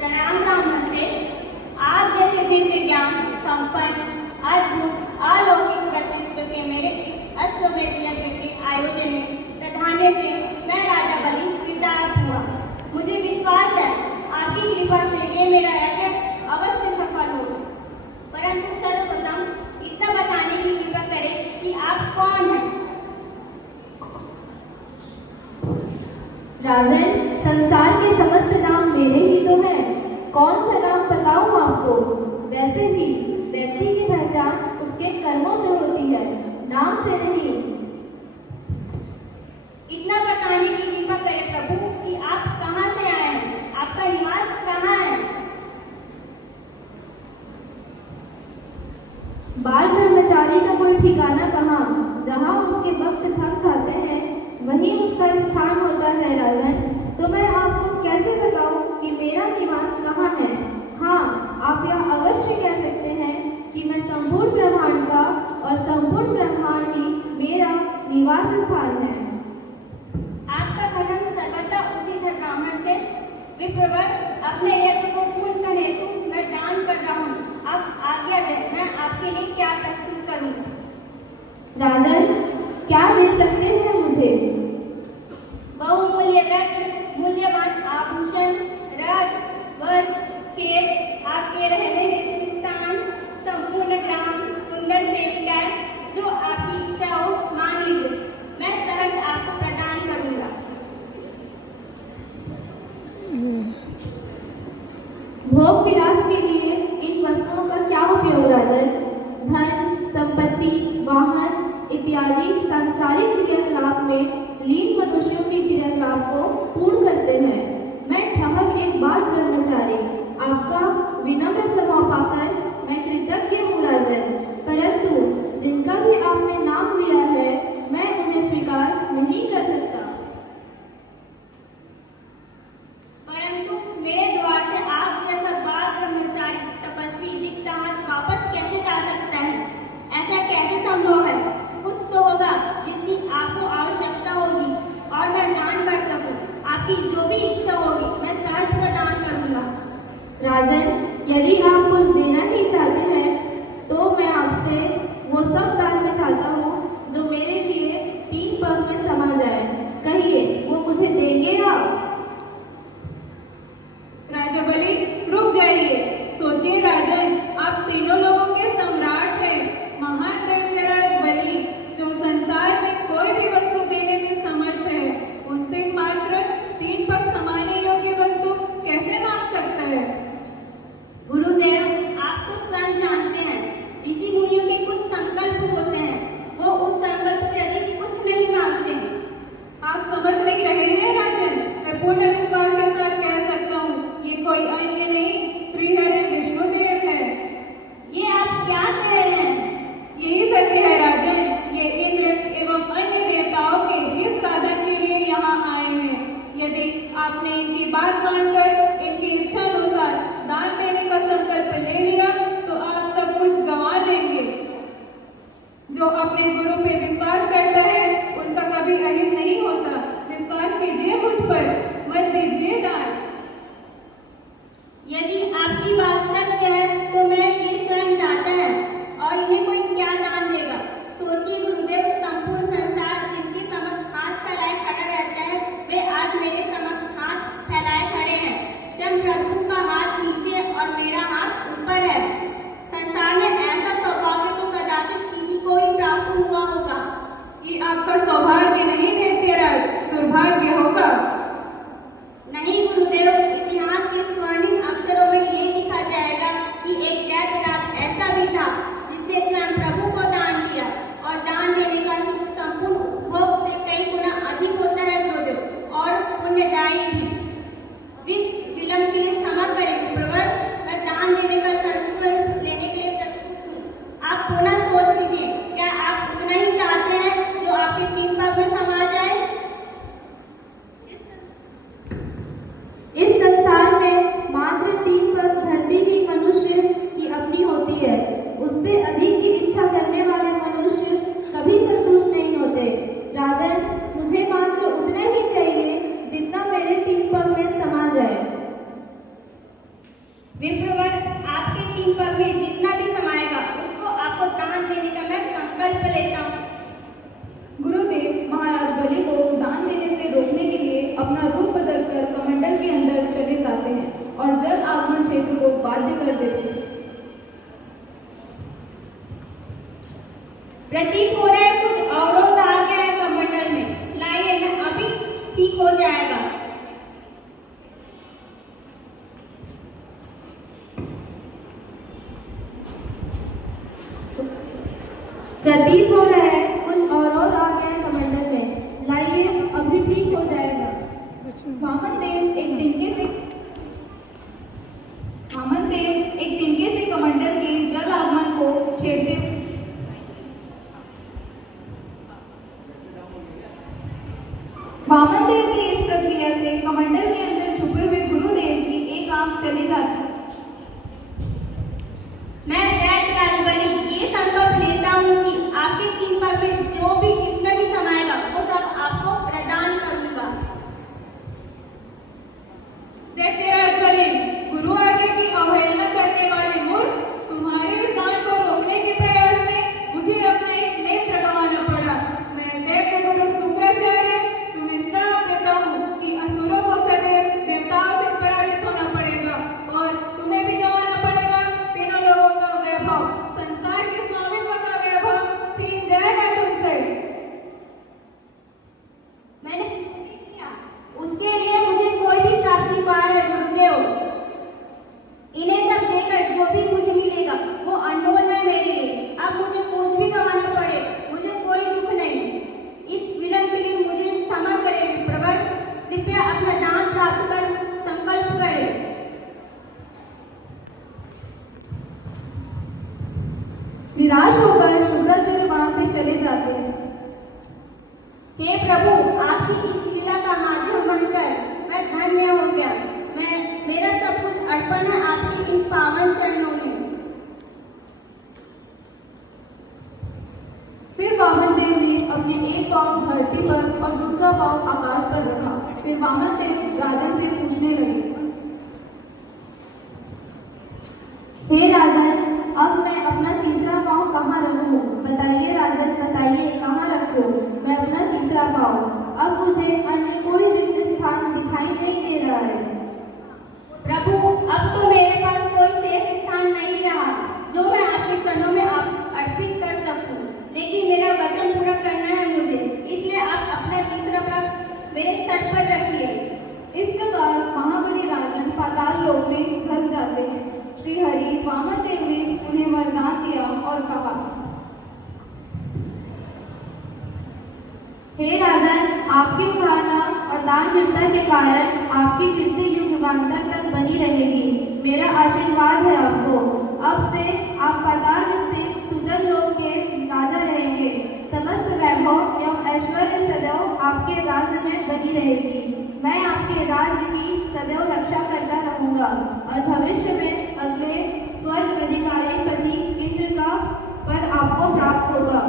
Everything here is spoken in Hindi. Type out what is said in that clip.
प्रणाम ब्राह्मण श्रेष्ठ। आप जैसे दिव्य ज्ञान संपन्न अद्भुत अलौकिक व्यक्तित्व के मेरे इस अश्वमेध यज्ञ के आयोजन में प्रधान्य से मैं राजा बलि कृतार्थ हुआ। मुझे विश्वास है आपकी कृपा से ये मेरा यज्ञ अवश्य सफल हो। परंतु सर्वप्रथम इतना बताने की कृपा करें कि आप कौन हैं। राजन, संसार के समस्त नाम मेरे ही तो हैं। कौन सा नाम बताऊं आपको? वैसे भी व्यक्ति की पहचान उसके कर्मों से होती है, नाम से नहीं। इतना बताने की कृपा करें प्रभु कि आप कहाँ से आए हैं, आपका निवास कहाँ है। बाल ब्रह्मचारी का कोई ठिकाना कहाँ? जहाँ उसके भक्त थक जाते हैं वहीं उसका स्थान होता है। राजन, तो मैं आपको कैसे बताऊं कि मेरा निवास कहाँ है? हाँ, आप यह अवश्य कह सकते हैं कि मैं संपूर्ण ब्रह्मांड का और संपूर्ण ब्रह्मांड ही मेरा निवास स्थान है। आपका कथन सर्वथा उचित है ब्राह्मण से। विप्रवर, अपने यज्ञ को पूर्ण करने हेतु मैं दान कर रहा हूँ। आप आज्ञा दें, मैं आपके लिए क्या प्रस्तुत करूँ। राजन, क्या दे सकते हैं मुझे? बहुमूल्य रत्न, मूल्यवान आभूषण, राज, वस्त्र, खेत, आपके रहने हेतु स्थान, संपूर्ण ग्राम, सुंदर सेविकाएं, जो आपकी इच्छा हो मान लीजिए, मैं सहर्ष आपको प्रदान करूंगा। भोग विलास के लिए इन वस्तुओं का क्या उपयोग? राजन, धन, संपत्ति, वाहन इत्यादि सांसारिक क्रियाकलाप में लीन मनुष्यों की क्रियाकलाप को पूर्ण करते हैं। मैं ठहर एक बाल ब्रह्मचारी, आपका विनम्र सभा पाकर मैं कृतज्ञ हूँ राजन, परंतु जिनका भी आपने नाम लिया है मैं उन्हें स्वीकार नहीं कर सकता। परंतु मेरे द्वार से आप जैसा बाल ब्रह्मचारी तपस्वी रिक्त हाथ वापस कैसे जा सकता है? ऐसा कैसे संभव है? कुछ तो होगा जिसकी आपको आवश्यकता होगी और मैं दान कर सकूं। आपकी जो भी इच्छा होगी मैं सहर्ष प्रदान करूंगा। राजन, यदि आप कुछ देना ही चाहते हैं तो मैं आपसे वो सब दान में चाहता हूँ जो मेरे लिए 3 पग में समा जाए। कहिए, वो मुझे देंगे आप? राजा बलि, रुक जाइए। सोचिए राजन, आप तीनों लोगों के सम्राट हैं, महान दैत्यराज बलि, जो संसार में कोई भी वस्तु देने में समर्थ है, उनसे मात्र 3 पग समाने योग्य वस्तु कैसे मांग सकता है? गुरुदेव, आप तो स्वयं जानते हैं ऋषि मुनियों के कुछ संकल्प होते हैं, वो उस संकल्प से अधिक कुछ नहीं मांगते हैं। आप समझ नहीं रहे हैं राजन, मैं पूर्ण विश्वास के साथ कह सकता हूँ, ये कोई अन्य नहीं श्रीहरि विष्णुदेव है। ये आप क्या कह रहे हैं? यही सत्य है राजन, ये इंद्र एवं अन्य देवताओं के हित साधन के लिए यहाँ आए हैं। यदि आपने इनकी बात मानकर इनकी इच्छा अनुसार दान देने का संकल्प ले लिया तो आप सब कुछ गंवा देंगे। जो अपने गुरु पे विश्वास करता है उनका कभी अहित नहीं होता। विश्वास कीजिए मुझ पर, मत दीजिए दान। यदि आपकी बात सत्य है तो मैं ये स्वयं दाता है और इन्हें कोई क्या दान देगा। सोचिए गुरुदेव, संपूर्ण संसार जिनके समक्ष हाथ फैलाए खड़ा रहता है वे आज मेरे समक्ष हाथ फैलाए खड़े हैं। जब प्रभु का हाथ नीचे और मेरा हाथ ऊपर है। संसार में ऐसा सौभाग्य तो कदाचित किसी को ही प्राप्त हुआ होगा। ये आपका सौभाग्य नहीं दैत्यराज, दुर्भाग्य होगा। नहीं गुरुदेव, इतिहास के स्वर्णिम अक्षरों में ये लिखा जाएगा कि एक दैत्यराज ऐसा भी था जिसने स्वयं प्रभु को दान किया और दान देने का सुख संपूर्ण उपभोग से कई गुना अधिक होता है गुरुदेव, और पुण्यदायी भी। विलंब के लिए क्षमा करें प्रवर, मैं दान देने का संकल्प लेने के लिए प्रस्तुत हूँ। आप पुनः सोच लीजिए, क्या आप उतना ही चाहते हैं जो आपके 3 पग में समा जाए? इस संसार में मात्र 3 पग धरती की मनुष्य की अपनी होती है। उससे अधिक की इच्छा करने वाले मनुष्य कभी संतुष्ट नहीं होते। राजन, मुझे मात्र उतना ही चाहिए जितना मेरे 3 पग में समा जाए। देते। प्रतीक हो रहा है कुछ अवरोध आ गया है कमंडल में, लाइए मैं अभी ठीक हो जाएगा। प्रतीत हो रहा है कुछ अवरोध आ गए हैं कमंडल में, लाइए अभी ठीक हो जाएगा। वामन देव एक तिनके से कमंडल के जल आगमन को छेड़ते वामन देव की इस प्रक्रिया से कमंडल के अंदर छुपे हुए गुरुदेव की एक आंख चली जाती। मैं दैत राजबली ये संकल्प लेता हूँ कि आपके तीन पर में जो भी जितना भी समाएगा वो सब आपको प्रदान करूंगा। दैत्य राजबली, गुरु आज्ञा की अवहेलना करने वाले मूर्ख, तुम्हारे इस दान को रोकने के प्रयास में मुझे अपना एक नेत्र गंवाना पड़ा। मैं दैत्य गुरु शुक्राचार्य तुम्हें श्राप देता हूँ कि असुरों को सदैव देवताओं से पराजित होना पड़ेगा और तुम्हें भी गंवाना पड़ेगा तीनों लोगों का वैभव, संसार के स्वामित्व का वैभव छीन जाएगा तुमसे। मैंने किया उसके लिए मुझे कोई भी श्राप स्वीकार है गुरुदेव। इन्हें सब देकर जो भी मुझे मिलेगा वो अनमोल है मेरे लिए। अब मुझे कुछ भी गंवाना पड़े मुझे कोई दुख नहीं। इस विलंब के लिए मुझे क्षमा करें विप्रवर, कृपया अपना दान प्राप्त कर संकल्प करें। निराश होकर शुक्राचार्य वहां से चले जाते हैं। हे प्रभु, आपकी इस लीला का माध्यम बनकर मैं धन्य हो गया। मेरा सब कुछ अर्पण है आपकी इन पावन चरणों में। फिर वामन देव ने अपने एक पांव धरती पर और दूसरा पांव आकाश पर रखा। फिर वामन देव राजन से पूछने लगे, हे राजन, अब मैं अपना तीसरा पाँव कहाँ रखूं? बताइए राजन, बताइए कहाँ रखूं मैं अपना तीसरा पाँव? अब मुझे अन्य कोई रिक्त स्थान दिखाई नहीं दे रहा है। प्रभु, अब तो मेरे पास कोई शेष स्थान नहीं रहा जो मैं आपके चरणों में अर्पित कर सकूं। लेकिन मेरा वचन पूरा करना है मुझे, इसलिए आप अपना तीसरा पाँव मेरे सर पर रखिए। इस प्रकार महाबली राजन पाताल लोक में धस जाते हैं। श्री हरि वामन देव ने उन्हें वरदान दिया और कहा, हे राजन, आपकी उदाहरणा और दानवीरता के कारण आपकी कीर्ति युग युगांतर तक बनी रहेगी। मेरा आशीर्वाद है आपको। अब से आप पाताल से सुंदर लोक के राजा रहेंगे। समस्त वैभव एवं ऐश्वर्य सदैव आपके राज्य में बनी रहेगी। मैं आपके राज्य की सदैव रक्षा करता रहूंगा और भविष्य में अगले स्वर्ग अधिकारी पति इंद्र का पद आपको प्राप्त होगा।